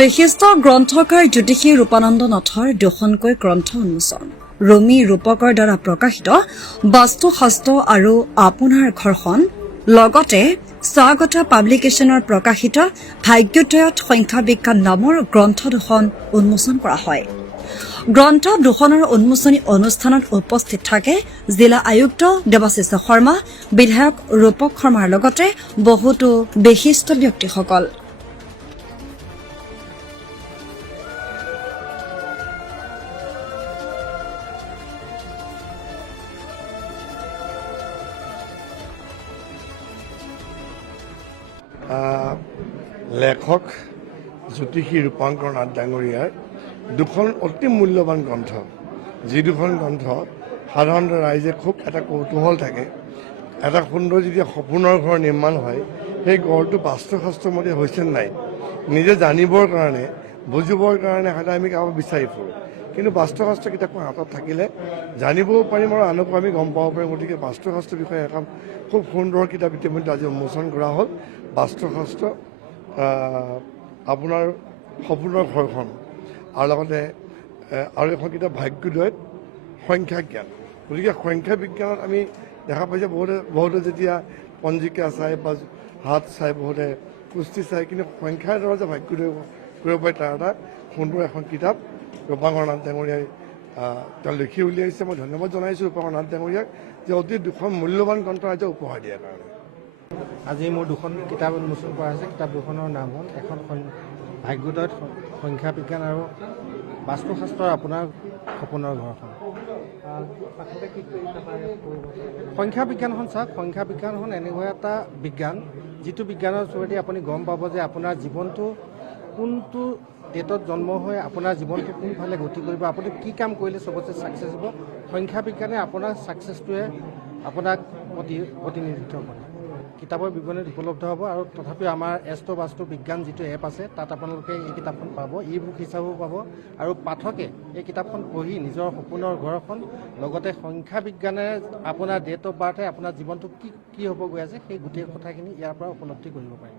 বিশিষ্ট গ্ৰন্থকাৰ জ্যোতিষী ৰূপানন্দ নাথৰ দুখনকৈ গ্ৰন্থ উন্মোচন ৰুমি ৰূপকৰ দ্বাৰা প্ৰকাশিত বাস্তুশাস্ত্ৰ আৰু আপোনাৰ ঘৰখন লগতে স্বাগতা পাব্লিকেশ্যনৰ প্ৰকাশিত ভাগ্যোদয়ত সংখ্যা বিজ্ঞান নামৰ গ্ৰন্থ দুখন উন্মোচন কৰা হয়। গ্ৰন্থ দুখনৰ উন্মোচনী অনুষ্ঠানত উপস্থিত থাকে জিলা আয়ুক্ত দেৱাশিষ শৰ্মা, বিধায়ক ৰূপক শৰ্মাৰ লগতে বহুতো বিশিষ্ট ব্যক্তিসকল। লেখক জ্যোতিষী ৰূপাংকৰ নাথ ডাঙৰীয়াৰ দুখন অতি মূল্যৱান গ্ৰন্থ, যি দুখন গ্ৰন্থ সাধাৰণতে ৰাইজে খুব এটা কৌতূহল থাকে। এটা সুন্দৰ যেতিয়া সপোনৰ ঘৰ নিৰ্মাণ হয়, সেই ঘৰটো বাস্তুশাস্ত্ৰৰ মতে হৈছে নাই নিজে জানিবৰ কাৰণে, বুজিবৰ কাৰণে সদায় আমি কাৰোবাক বিচাৰি ফুৰোঁ। কিন্তু বাস্তুশাস্ত্ৰ কিতাপখন হাতত থাকিলে জানিবও পাৰিম আৰু আনকো আমি গম পাব পাৰিম। গতিকে বাস্তুশাস্ত্ৰৰ বিষয়ে এখন খুব সুন্দৰ কিতাপ ইতিমধ্যে আজি উন্মোচন কৰা হ'ল। বাস্তুশাস্ত্ৰ আপোনাৰ সপোনৰ ঘৰখন, আৰু লগতে আৰু এখন কিতাপ ভাগ্যোদয়ত সংখ্যা জ্ঞান। গতিকে সংখ্যা বিজ্ঞানত আমি দেখা পাইছে বহুতে যেতিয়া পঞ্জিকা চাই বা হাত চাই, বহুতে কুস্তি চাই, কিন্তু সংখ্যাৰ দ্বাৰা যে ভাগ্যোদয় কৰিব পাৰি তাৰ এটা সুন্দৰ এখন কিতাপ ৰূপাংকৰ নাথ ডাঙৰীয়াই তেওঁ লিখি উলিয়াইছে। মই ধন্যবাদ জনাইছোঁ ৰূপাংকৰ নাথ ডাঙৰীয়াক যে অতি দুখন মূল্যৱান গ্ৰন্থ ৰাইজে উপহাৰ দিয়াৰ কাৰণে। আজি মোৰ দুখন কিতাপ উন্মোচন কৰা হৈছে। কিতাপ দুখনৰ নাম হ'ল এখন ভাগ্যোদয়ত সংখ্যা বিজ্ঞান আৰু বাস্তুশাস্ত্ৰৰ আপোনাৰ সপোনৰ ঘৰখন। সংখ্যা বিজ্ঞানখন চাওক, সংখ্যা বিজ্ঞানখন এনেকুৱা এটা বিজ্ঞান যিটো বিজ্ঞানৰ থ্ৰুৱেদি আপুনি গম পাব যে আপোনাৰ জীৱনটো কোনটো ডেটত জন্ম হৈ আপোনাৰ জীৱনটো কোনফালে গতি কৰিব, আপুনি কি কাম কৰিলে চবতছে ছাকচেছ হ'ব। সংখ্যা বিজ্ঞানে আপোনাৰ ছাকচেছটোৱে আপোনাক প্ৰতিনিধিত্ব কৰে। কিতাপৰ বিপণীত উপলব্ধ হ'ব আৰু তথাপিও আমাৰ এষ্ট্ৰ বাস্তু বিজ্ঞান যিটো এপ আছে তাত আপোনালোকে এই কিতাপখন পাব, ই বুক হিচাপেও পাব। আৰু পাঠকে এই কিতাপখন পঢ়ি নিজৰ সপোনৰ ঘৰখন লগতে সংখ্যা বিজ্ঞানে আপোনাৰ ডেট অফ বাৰ্থে আপোনাৰ জীৱনটো কি হ'ব গৈ আছে সেই গোটেই কথাখিনি ইয়াৰ পৰা উপলব্ধি কৰিব পাৰিব।